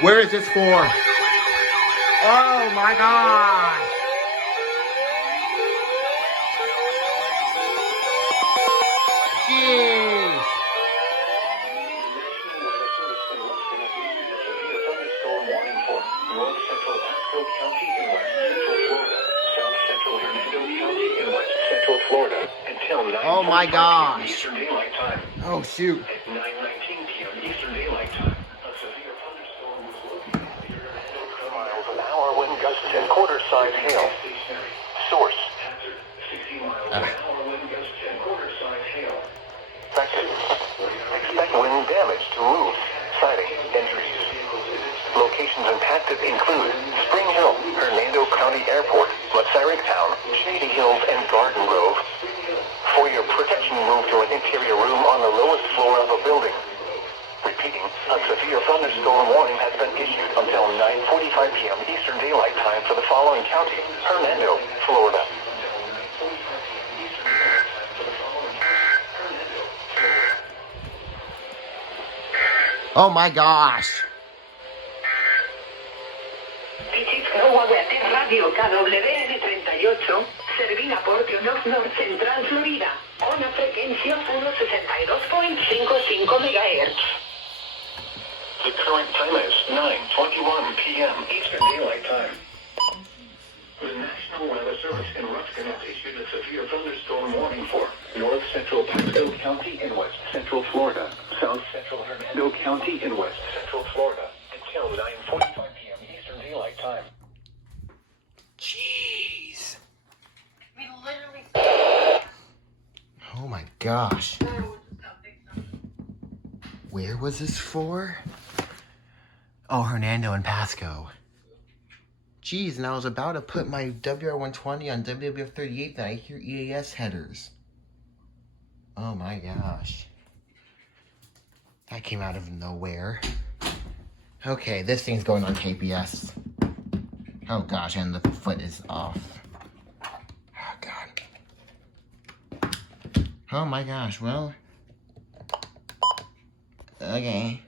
Where is this for? Oh my gosh! Jeez! North Central Pasco County in West Central Florida, South Central Hernando County in West Central Florida, until 9:45 Oh my gosh! p.m. Eastern Daylight Time. Oh shoot! At 9:19 p.m. Eastern Daylight Time, a severe thunderstorm was located near Hernando miles an hour wind gusts and quarter-size hail. Source: 60 miles an hour wind gusts and quarter-size hail. Expect wind damage to roofs, siding, and trees. Locations impacted include Spring Hill, Hernando County Airport, Lettseric Town, Shady Hills, and Garden Grove. For your protection, move to an interior room on the lowest floor of a building. Repeating, a severe thunderstorm warning has been issued until 9:45 p.m. Eastern Daylight Time for the following county: Hernando, Florida. Oh my gosh! WWF Radio KPS505, servida por North Central Florida, una frecuencia 162.55 MHz. The current time is 9:21 p.m. Eastern Daylight Time. The National Weather Service in Ruskin has issued a severe thunderstorm warning for North Central Pasco County in West Central Florida, South Central Hernando County in West Central Florida, until 9:45 p.m. Eastern Daylight Time. Jeez! Oh my gosh! Where was this for? Oh, Hernando and Pasco. Jeez, and I was about to put my WR120 on WWF38, then I hear EAS headers. Oh my gosh. That came out of nowhere. Okay, this thing's going on KPS. Oh gosh, and the foot is off. Oh god. Oh my gosh, well. Okay.